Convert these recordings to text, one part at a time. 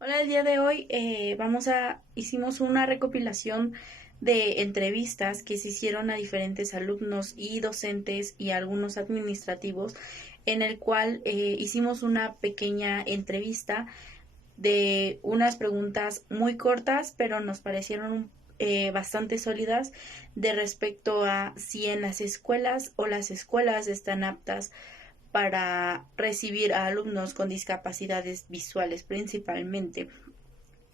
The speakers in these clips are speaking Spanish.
Hola, el día de hoy hicimos una recopilación de entrevistas que se hicieron a diferentes alumnos y docentes y algunos administrativos, en el cual hicimos una pequeña entrevista de unas preguntas muy cortas, pero nos parecieron bastante sólidas de respecto a si en las escuelas o las escuelas están aptas para recibir a alumnos con discapacidades visuales principalmente.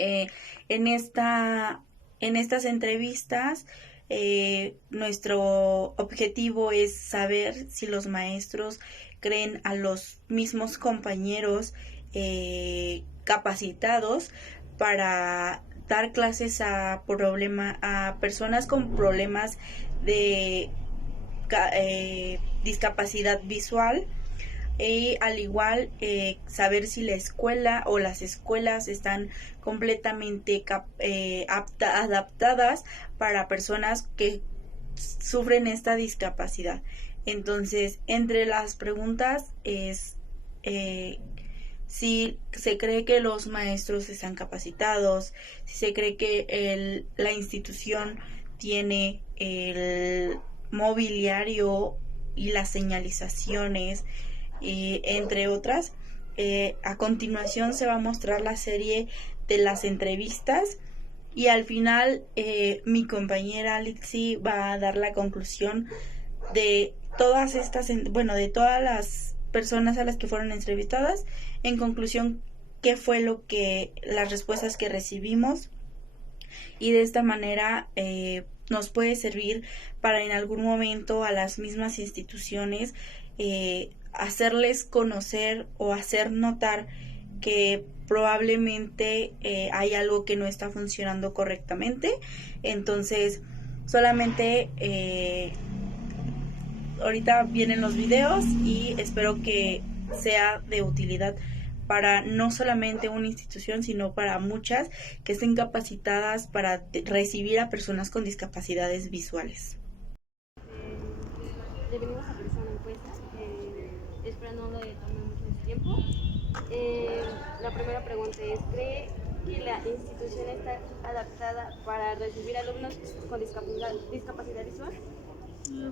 Eh, en, esta, en estas entrevistas, nuestro objetivo es saber si los maestros creen a los mismos compañeros capacitados para dar clases a personas con problemas de discapacidad visual, y al igual saber si la escuela o las escuelas están completamente adaptadas para personas que sufren esta discapacidad. Entonces, entre las preguntas es si se cree que los maestros están capacitados, si se cree que la institución tiene el mobiliario y las señalizaciones, y entre otras. A continuación se va a mostrar la serie de las entrevistas y al final mi compañera Alexi va a dar la conclusión de de todas las personas a las que fueron entrevistadas. En conclusión, qué fue las respuestas que recibimos, y de esta manera nos puede servir para en algún momento a las mismas instituciones hacerles conocer o hacer notar que probablemente hay algo que no está funcionando correctamente. Entonces, solamente ahorita vienen los videos y espero que sea de utilidad para no solamente una institución, sino para muchas que estén capacitadas para recibir a personas con discapacidades visuales. Le venimos a realizar una encuesta, espero no le tome mucho tiempo. La primera pregunta es, ¿cree que la institución está adaptada para recibir alumnos con discapacidad visual?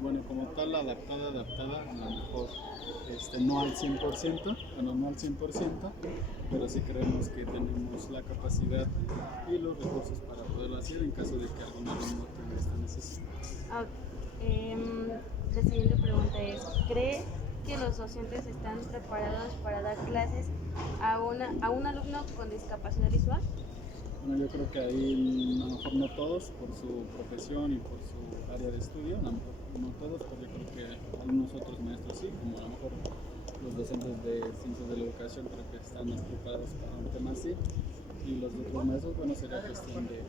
Bueno, como tal, adaptada, a lo mejor no al 100%, bueno, no al 100%, pero sí creemos que tenemos la capacidad y los recursos para poderlo hacer en caso de que algún alumno tenga esta necesidad. Ah, la siguiente pregunta es, ¿cree que los docentes están preparados para dar clases a un alumno con discapacidad visual? Bueno, yo creo que ahí a lo mejor no todos por su profesión y por su área de estudio, a lo mejor no todos, pero yo creo que algunos otros maestros sí, como a lo mejor los docentes de ciencias de la educación creo que están más preparados para un tema así, y los otros maestros, bueno, sería cuestión de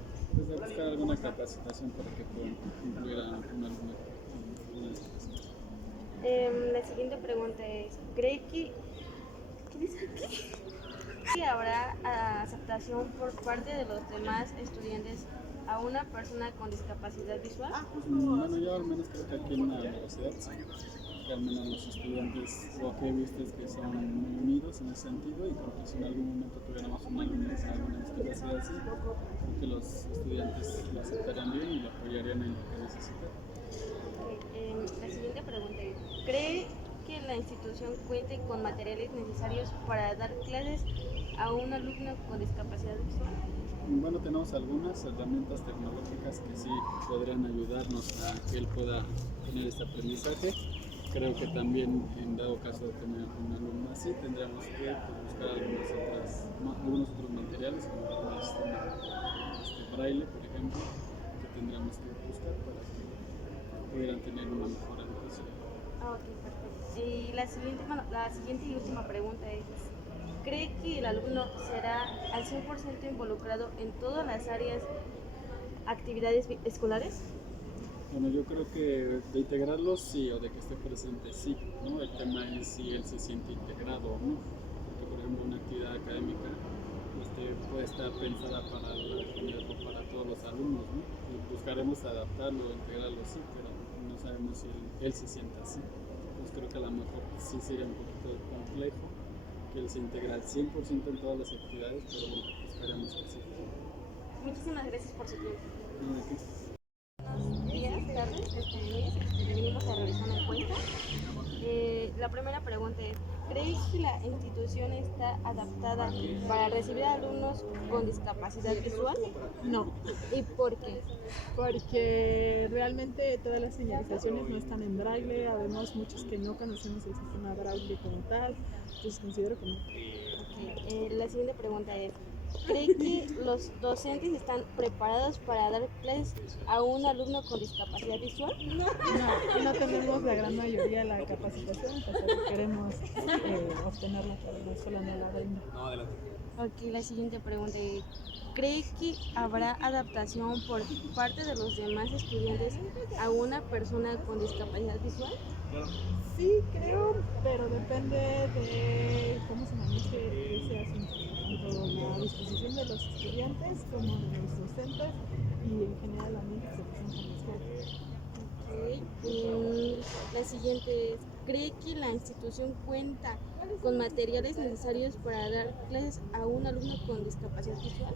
buscar alguna capacitación para que puedan incluir a un alumno en una discapacidad. La siguiente pregunta es, ¿cree que... ¿Qué dice aquí? ¿Que habrá aceptación por parte de los demás estudiantes a una persona con discapacidad visual? Bueno, yo al menos creo que aquí en la universidad, sí, que al menos los estudiantes, lo que he visto es que son muy unidos en ese sentido, y creo que si en algún momento tuviéramos un alumno con alguna discapacidad así, creo que los estudiantes lo aceptarían bien y lo apoyarían en lo que necesita. La siguiente pregunta es, ¿cree que la institución cuente con materiales necesarios para dar clases a un alumno con discapacidad visual? Bueno, tenemos algunas herramientas tecnológicas que sí podrían ayudarnos a que él pueda tener este aprendizaje. Creo que también, en dado caso de tener un alumno así, tendríamos que buscar algunos otros materiales, como el sistema braille, por ejemplo, que tendríamos que buscar para que pudieran tener una mejor educación. Ok, perfecto. Y la siguiente y última pregunta es, ¿cree que el alumno será al 100% involucrado en todas las áreas, actividades escolares? Bueno, yo creo que de integrarlos sí, o de que esté presente sí, ¿no? El tema es si él se siente integrado o no. Porque, por ejemplo, una actividad académica puede estar pensada para la comunidad o para todos los alumnos, ¿no? Y buscaremos adaptarlo, integrarlo sí, pero no sabemos si él se siente así. Entonces creo que a lo mejor sí sería un poquito complejo que él se integra al 100% en todas las actividades, pero bueno, esperemos que sí. Muchísimas gracias por su tiempo. No, ¿de qué? Buenos días, tardes, Luis. Venimos a realizar una encuesta. La primera pregunta es, ¿crees que la institución está adaptada para recibir alumnos con discapacidad visual? No, ¿Y por qué? porque realmente todas las señalizaciones no están en Braille, habemos muchos que no conocemos el sistema Braille como tal, entonces considero que no. Okay. La siguiente pregunta es, ¿cree que los docentes están preparados para dar clases a un alumno con discapacidad visual? No tenemos la gran mayoría la capacitación, entonces queremos obtenerla para la escuela de la reina. Ok, la siguiente pregunta es, ¿cree que habrá adaptación por parte de los demás estudiantes a una persona con discapacidad visual? Sí, creo, pero depende de cómo se maneje ese asunto, tanto la disposición de los estudiantes como de los docentes y en general la mente que se presenta en la escuela. La siguiente es, ¿cree que la institución cuenta con materiales necesarios para dar clases a un alumno con discapacidad visual?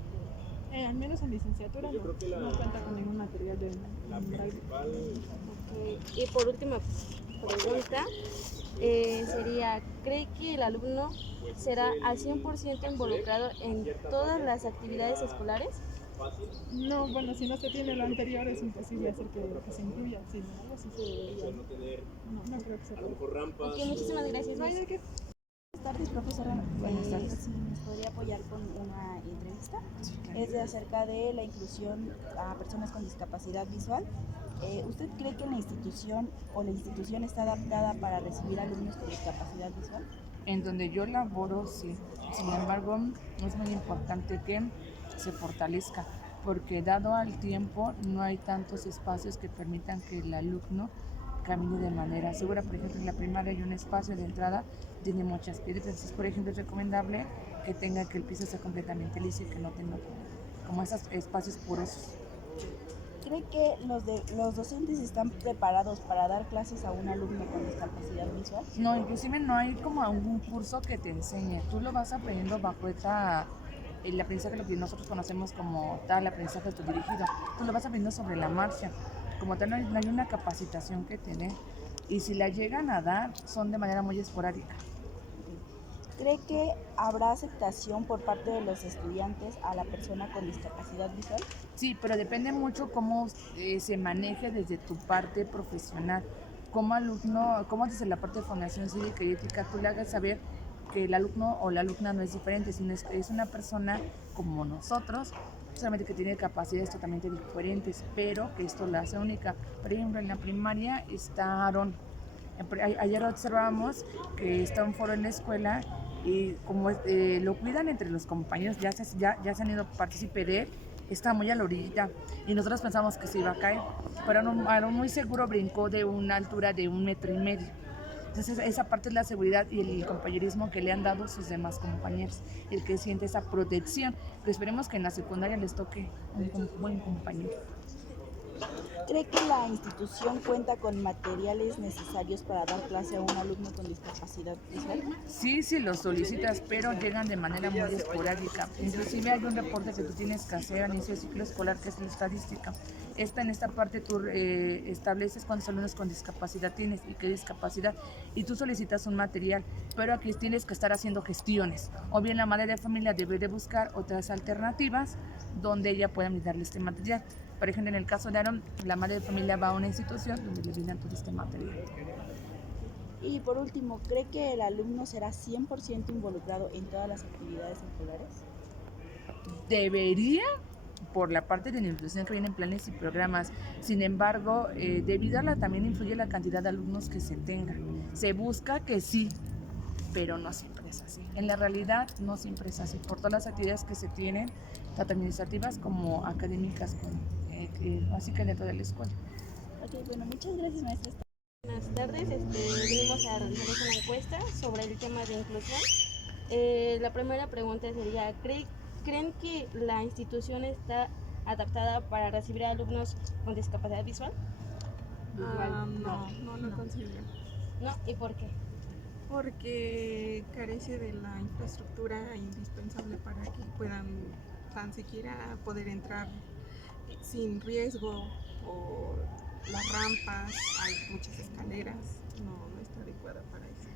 Al menos en licenciatura no cuenta con ningún material de Braille. Okay. Y por última pregunta, sería, ¿cree que el alumno será al 100% involucrado en todas las actividades escolares? No, bueno, si no se tiene lo anterior es imposible hacer que se incluya, si no, algo así se debería. No creo que se pueda. Ok, muchísimas gracias. Vaya que Buenas tardes, profesora. Buenas tardes. Si nos podría apoyar con una entrevista. Es de acerca de la inclusión a personas con discapacidad visual. ¿Usted cree que la institución está adaptada para recibir alumnos con discapacidad visual? En donde yo laboro, sí. Sin embargo, es muy importante que se fortalezca, porque dado al tiempo no hay tantos espacios que permitan que el alumno camine de manera segura. Por ejemplo, en la primaria hay un espacio de entrada, tiene muchas piedras. Entonces, por ejemplo, es recomendable que el piso sea completamente liso y que no tenga como esos espacios porosos. ¿Cree que los docentes están preparados para dar clases a un alumno con discapacidad visual? No, inclusive no hay como algún curso que te enseñe. Tú lo vas aprendiendo bajo el aprendizaje, lo que nosotros conocemos como tal, aprendizaje autodirigido. Tú lo vas aprendiendo sobre la marcha. Como tal, no hay una capacitación que te dé. Y si la llegan a dar, son de manera muy esporádica. ¿Cree que habrá aceptación por parte de los estudiantes a la persona con discapacidad visual? Sí, pero depende mucho cómo se maneje desde tu parte profesional. Como alumno, cómo desde la parte de formación cívica y ética tú le hagas saber que el alumno o la alumna no es diferente, sino es una persona como nosotros, solamente que tiene capacidades totalmente diferentes, pero que esto la hace única. Por ejemplo, en la primaria está Aarón. Ayer observamos que está un foro en la escuela y como lo cuidan entre los compañeros, ya se han ido partícipe de él, está muy a la orillita y nosotros pensamos que se iba a caer, pero Aarón muy seguro brincó de una altura de 1,5 metros. Entonces esa parte es la seguridad y el compañerismo que le han dado sus demás compañeros, el que siente esa protección, pero esperemos que en la secundaria les toque un buen compañero. ¿Cree que la institución cuenta con materiales necesarios para dar clase a un alumno con discapacidad visual? Sí, lo solicitas, pero llegan de manera muy esporádica. Inclusive hay un reporte que tú tienes que hacer al inicio del ciclo escolar, que es la estadística. En esta parte tú estableces cuántos alumnos con discapacidad tienes y qué discapacidad, y tú solicitas un material, pero aquí tienes que estar haciendo gestiones. O bien la madre de familia debe de buscar otras alternativas donde ella pueda darle este material. Por ejemplo, en el caso de Aarón, la madre de familia va a una institución donde le brindan todo este material. Y por último, ¿cree que el alumno será 100% involucrado en todas las actividades escolares? Debería, por la parte de la institución que viene en planes y programas. Sin embargo, debido a también influye la cantidad de alumnos que se tenga. Se busca que sí, pero no siempre es así. En la realidad no siempre es así, por todas las actividades que se tienen, tanto administrativas como académicas, así que dentro de la escuela. Ok, bueno, muchas gracias, maestra. Buenas tardes, venimos a realizar una encuesta sobre el tema de inclusión. La primera pregunta sería, ¿creen que la institución está adaptada para recibir a alumnos con discapacidad visual? No considero. ¿No? ¿Y por qué? porque carece de la infraestructura indispensable para que puedan tan siquiera poder entrar sin riesgo, o las rampas, hay muchas escaleras, no está adecuada para eso.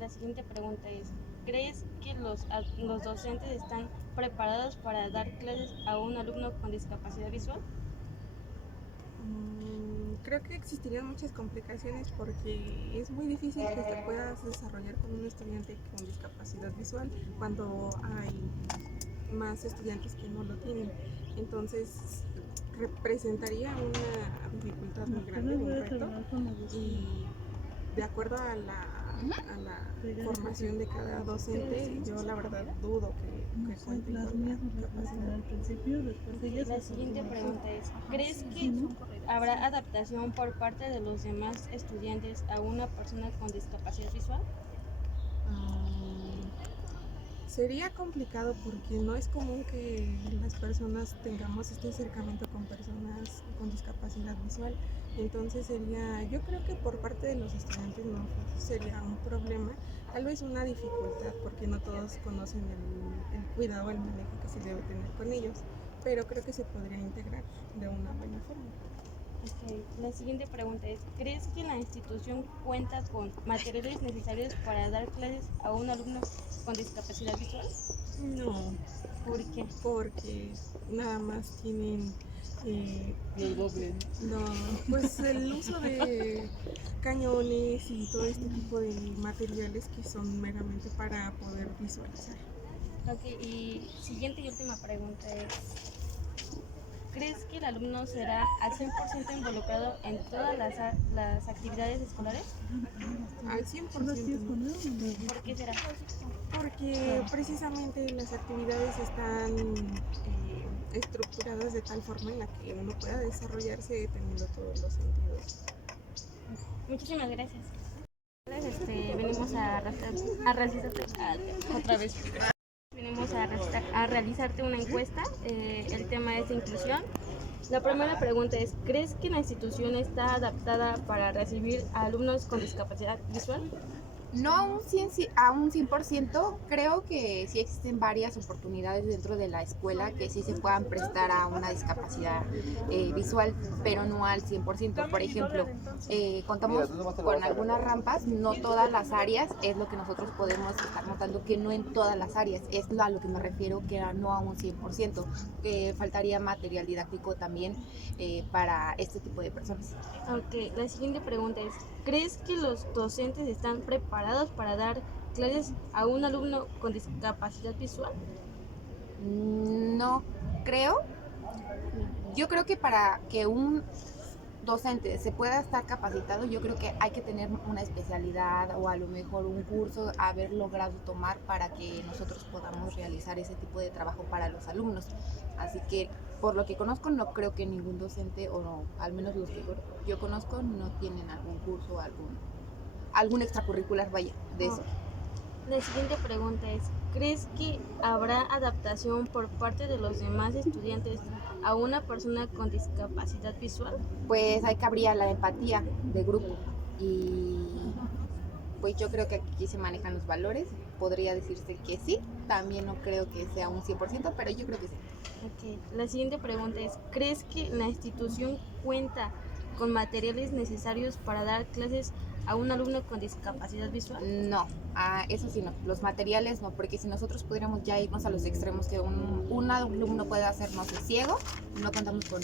La siguiente pregunta es, ¿crees que los docentes están preparados para dar clases a un alumno con discapacidad visual? Creo que existirían muchas complicaciones porque es muy difícil que te puedas desarrollar con un estudiante con discapacidad visual cuando hay más estudiantes que no lo tienen. Entonces representaría una dificultad muy grande, un reto, y de acuerdo a la formación de cada docente, yo la verdad dudo que cuente con la capacidad. La siguiente pregunta es, ¿crees que habrá adaptación por parte de los demás estudiantes a una persona con discapacidad visual? Sería complicado porque no es común que las personas tengamos este acercamiento con personas con discapacidad visual. Entonces yo creo que por parte de los estudiantes no sería un problema, tal vez una dificultad porque no todos conocen el cuidado, el manejo que se debe tener con ellos, pero creo que se podría integrar de una buena forma. La siguiente pregunta es, ¿crees que la institución cuenta con materiales necesarios para dar clases a un alumno con discapacidad visual? No. ¿Por qué? Porque nada más tienen El doble. no, pues el uso de cañones y todo este tipo de materiales que son meramente para poder visualizar. Y siguiente y última pregunta es, ¿crees que el alumno será al 100% involucrado en todas las actividades escolares? Al 100%. ¿Por qué será? Porque precisamente las actividades están estructuradas de tal forma en la que uno pueda desarrollarse teniendo todos los sentidos. Muchísimas gracias. Venimos a realizarte otra vez. Venimos a realizarte una encuesta. El tema es inclusión. La primera pregunta es, ¿crees que la institución está adaptada para recibir a alumnos con discapacidad visual? No a un 100%, creo que sí existen varias oportunidades dentro de la escuela que sí se puedan prestar a una discapacidad visual, pero no al 100%. Por ejemplo, contamos con algunas rampas, no todas las áreas, es lo que nosotros podemos estar notando que no en todas las áreas, es a lo que me refiero que no a un 100%, faltaría material didáctico también para este tipo de personas. Ok, la siguiente pregunta es, ¿crees que los docentes están preparados para dar clases a un alumno con discapacidad visual? No creo. Yo creo que para que un docente se pueda estar capacitado, yo creo que hay que tener una especialidad o a lo mejor un curso, haber logrado tomar para que nosotros podamos realizar ese tipo de trabajo para los alumnos. Así que por lo que conozco, no creo que ningún docente, o no, al menos los que yo conozco, no tienen algún curso, algún extracurricular, vaya, de eso. La siguiente pregunta es, ¿crees que habrá adaptación por parte de los demás estudiantes a una persona con discapacidad visual? Pues ahí cabría la empatía de grupo y pues yo creo que aquí se manejan los valores, podría decirse que sí, también no creo que sea un 100%, pero yo creo que sí. Okay. La siguiente pregunta es, ¿crees que la institución cuenta con materiales necesarios para dar clases a un alumno con discapacidad visual? No, eso sí no, los materiales no, porque si nosotros pudiéramos ya irnos a los extremos que un alumno puede hacer, no sé, ciego, no contamos con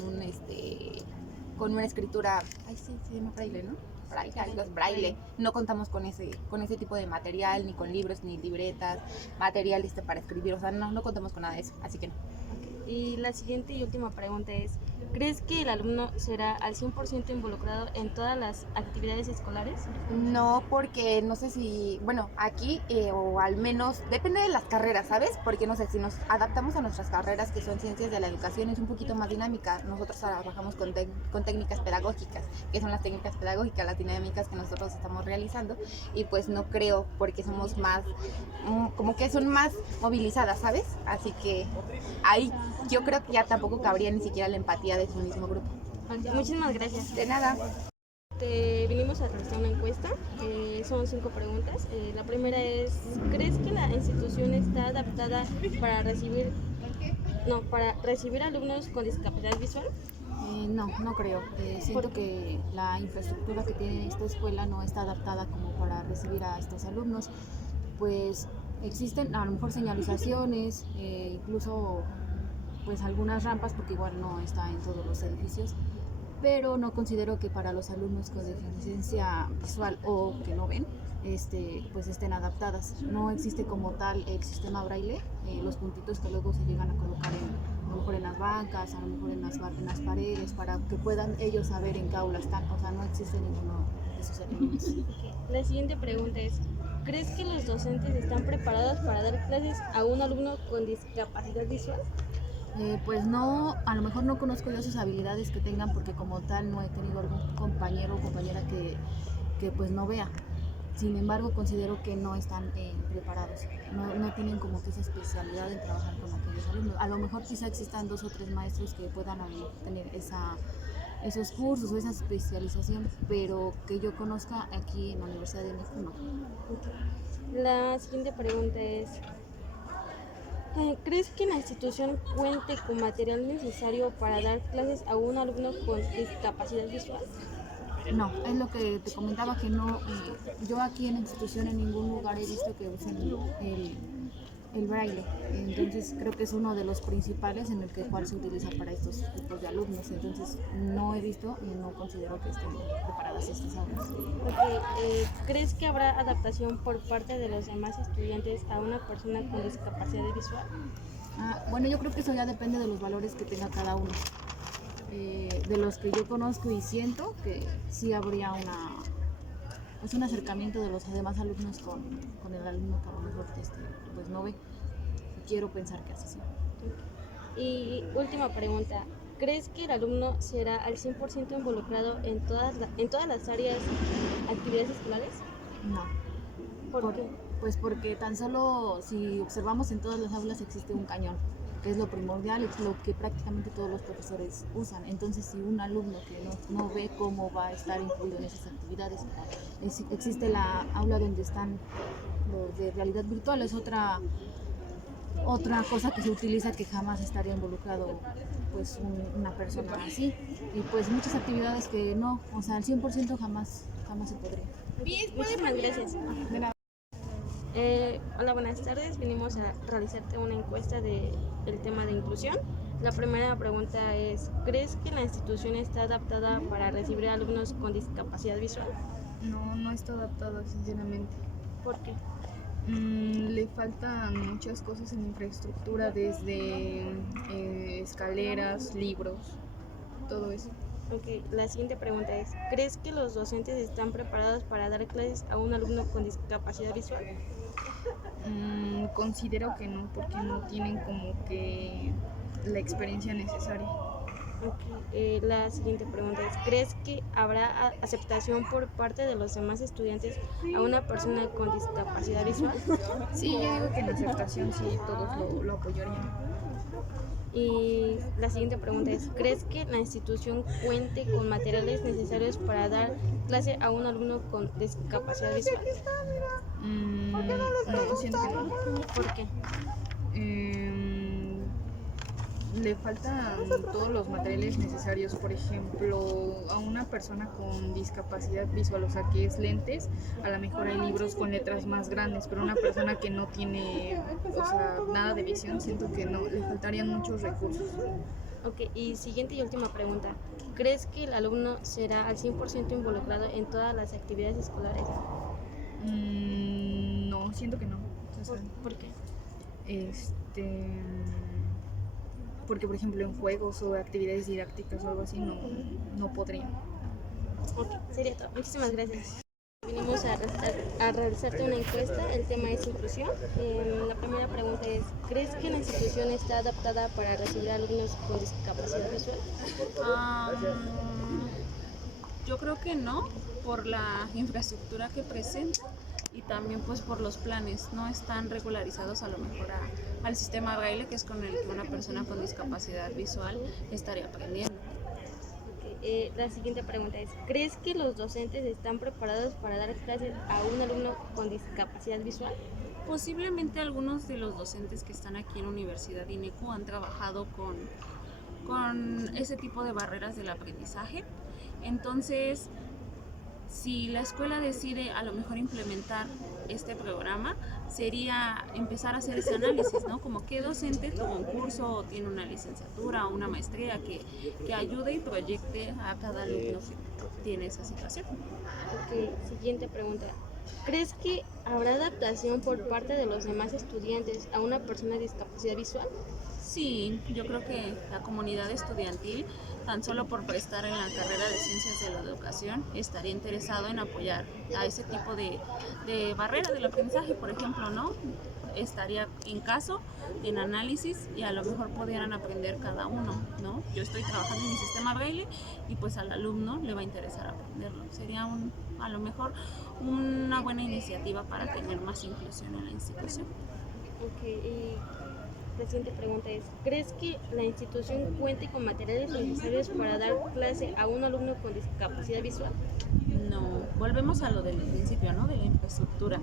con una escritura, braille, ¿no? Braille, no contamos con ese tipo de material, ni con libros, ni libretas, material para escribir, o sea, no contamos con nada de eso, así que no. Y la siguiente y última pregunta es, ¿crees que el alumno será al 100% involucrado en todas las actividades escolares? No, porque no sé si, bueno, aquí o al menos, depende de las carreras, ¿sabes? Porque no sé, si nos adaptamos a nuestras carreras que son ciencias de la educación es un poquito más dinámica. Nosotros trabajamos con técnicas pedagógicas, que son las técnicas pedagógicas, las dinámicas que nosotros estamos realizando, y pues no creo, porque somos más, como que son más movilizadas, ¿sabes? Así que ahí yo creo que ya tampoco cabría ni siquiera la empatía de su mismo grupo. Muchísimas gracias. De nada. vinimos a realizar una encuesta, son 5 preguntas. La primera es, ¿crees que la institución está adaptada para recibir alumnos con discapacidad visual? No, no creo. Siento que la infraestructura que tiene esta escuela no está adaptada como para recibir a estos alumnos. Pues existen a lo mejor señalizaciones, incluso pues algunas rampas, porque igual no está en todos los edificios, pero no considero que para los alumnos con deficiencia visual o que no ven, pues estén adaptadas. No existe como tal el sistema braille, los puntitos que luego se llegan a colocar a lo mejor en las bancas, a lo mejor en las paredes, para que puedan ellos saber en qué aula están. O sea, no existe ninguno de esos elementos. La siguiente pregunta es, ¿crees que los docentes están preparados para dar clases a un alumno con discapacidad visual? Pues no, a lo mejor no conozco yo sus habilidades que tengan, porque como tal no he tenido algún compañero o compañera que pues no vea. Sin embargo, considero que no están preparados, no tienen como que esa especialidad en trabajar con aquellos alumnos. A lo mejor quizá existan 2 o 3 maestros que puedan tener esos cursos o esa especialización, pero que yo conozca aquí en la Universidad de México no. La siguiente pregunta es, ¿crees que la institución cuente con material necesario para dar clases a un alumno con discapacidad visual? No, es lo que te comentaba, que no, yo aquí en la institución en ningún lugar he visto que usen el braille. Entonces creo que es uno de los principales en el cual se utiliza para estos tipos de alumnos. Entonces no he visto y no considero que estén preparadas estas aulas. ¿Crees que habrá adaptación por parte de los demás estudiantes a una persona con discapacidad visual? Bueno, yo creo que eso ya depende de los valores que tenga cada uno. De los que yo conozco y siento que sí habría un acercamiento de los demás alumnos con el alumno que a lo mejor pues no ve. Quiero pensar que así sea. Y última pregunta, ¿crees que el alumno será al 100% involucrado en todas las áreas, actividades escolares? No. ¿Por qué? Pues porque tan solo si observamos en todas las aulas existe un cañón, que es lo primordial, es lo que prácticamente todos los profesores usan. Entonces, si un alumno que no ve cómo va a estar incluido en esas actividades, existe la aula donde están los de realidad virtual, es otra cosa que se utiliza, que jamás estaría involucrado pues una persona así. Y pues muchas actividades que no, o sea, al 100% jamás se podría. Muchísimas gracias. Hola, buenas tardes. Vinimos a realizarte una encuesta del tema de inclusión. La primera pregunta es, ¿crees que la institución está adaptada para recibir alumnos con discapacidad visual? No está adaptada, sinceramente. ¿Por qué? Le faltan muchas cosas en infraestructura, desde escaleras, libros, todo eso. La siguiente pregunta es, ¿crees que los docentes están preparados para dar clases a un alumno con discapacidad visual? Considero que no, porque no tienen como que la experiencia necesaria. La siguiente pregunta es, ¿crees que habrá aceptación por parte de los demás estudiantes a una persona con discapacidad visual? Sí, yo digo que en la aceptación sí todos lo apoyarían. Y la siguiente pregunta es, ¿crees que la institución cuente con materiales necesarios para dar clase a un alumno con discapacidad visual? No, siento que no. ¿Por qué? Le faltan todos los materiales necesarios. Por ejemplo, a una persona con discapacidad visual, o sea, que es lentes, a lo mejor hay libros con letras más grandes, pero una persona que no tiene, o sea, nada de visión, siento que no, le faltarían muchos recursos. Y siguiente y última pregunta, ¿crees que el alumno será al 100% involucrado en todas las actividades escolares? No, siento que no. O sea, ¿Por qué? Porque, por ejemplo, en juegos o actividades didácticas o algo así, no podría. Sería todo. Muchísimas gracias. Vinimos a realizarte una encuesta. El tema es inclusión. La primera pregunta es, ¿crees que la institución está adaptada para recibir alumnos con discapacidad visual? Yo creo que no, por la infraestructura que presenta y también pues por los planes. No están regularizados a lo mejor al sistema braille, que es con el que una persona con discapacidad visual estaría aprendiendo. La siguiente pregunta es, ¿crees que los docentes están preparados para dar clases a un alumno con discapacidad visual? Posiblemente algunos de los docentes que están aquí en la Universidad INECU han trabajado con ese tipo de barreras del aprendizaje. Entonces, si la escuela decide a lo mejor implementar este programa, sería empezar a hacer ese análisis, ¿no? Como qué docente tuvo un curso o tiene una licenciatura o una maestría que ayude y proyecte a cada alumno que tiene esa situación. Ok, siguiente pregunta. ¿Crees que habrá adaptación por parte de los demás estudiantes a una persona de discapacidad visual? Sí, yo creo que la comunidad estudiantil, tan solo por estar en la carrera de Ciencias de la Educación, estaría interesado en apoyar a ese tipo de barrera del aprendizaje, por ejemplo, ¿no? Estaría en caso, en análisis y a lo mejor pudieran aprender cada uno, ¿no? Yo estoy trabajando en mi sistema Braille y pues al alumno le va a interesar aprenderlo. Sería a lo mejor una buena iniciativa para tener más inclusión en la institución. Ok, y la siguiente pregunta es, ¿crees que la institución cuente con materiales necesarios para dar clase a un alumno con discapacidad visual? No, volvemos a lo del principio, ¿no? De la infraestructura.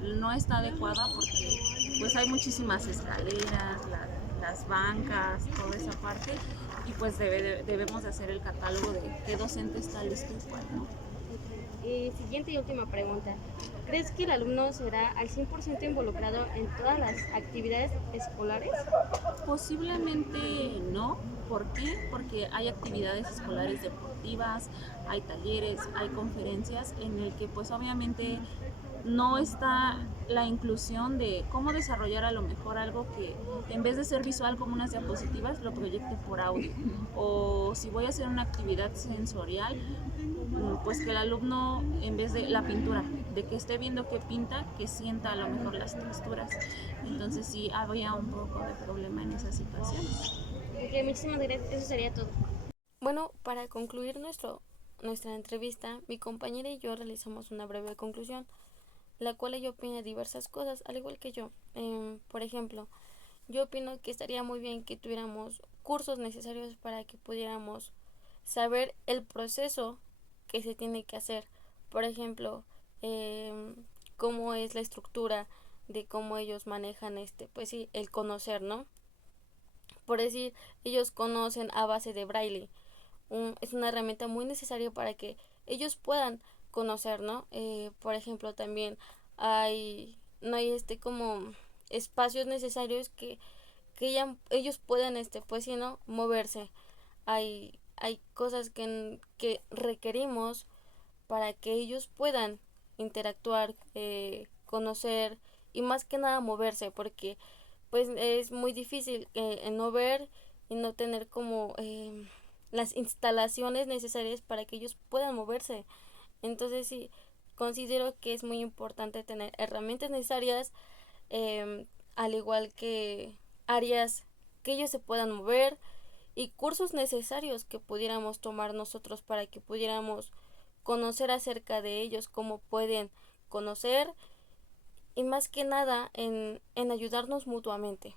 No está adecuada porque pues hay muchísimas escaleras, las bancas, toda esa parte y pues debemos de hacer el catálogo de qué docente está listo y cuál no. Y siguiente y última pregunta. ¿Crees que el alumno será al 100% involucrado en todas las actividades escolares? Posiblemente no. ¿Por qué? Porque hay actividades escolares deportivas, hay talleres, hay conferencias en el que pues obviamente no está la inclusión de cómo desarrollar a lo mejor algo que en vez de ser visual como unas diapositivas lo proyecte por audio, o si voy a hacer una actividad sensorial, pues que el alumno en vez de la pintura, de que esté viendo que pinta, que sienta a lo mejor las texturas. Entonces sí había un poco de problema en esas situaciones. Ok, muchísimas gracias, eso sería todo. Bueno, para concluir nuestra entrevista, mi compañera y yo realizamos una breve conclusión, la cual ella opina diversas cosas, al igual que yo. Por ejemplo, yo opino que estaría muy bien que tuviéramos cursos necesarios para que pudiéramos saber el proceso que se tiene que hacer. Por ejemplo, cómo es la estructura de cómo ellos manejan pues sí, el conocer, ¿no? Por decir, ellos conocen a base de braille. Es una herramienta muy necesaria para que ellos puedan conocer, ¿no? Por ejemplo, también no hay como espacios necesarios que ellos puedan, pues sí, ¿no? Moverse. Hay cosas que requerimos para que ellos puedan interactuar, conocer y más que nada moverse, porque pues es muy difícil no ver y no tener como las instalaciones necesarias para que ellos puedan moverse. Entonces sí, considero que es muy importante tener herramientas necesarias, al igual que áreas que ellos se puedan mover y cursos necesarios que pudiéramos tomar nosotros para que pudiéramos conocer acerca de ellos, cómo pueden conocer y más que nada en ayudarnos mutuamente.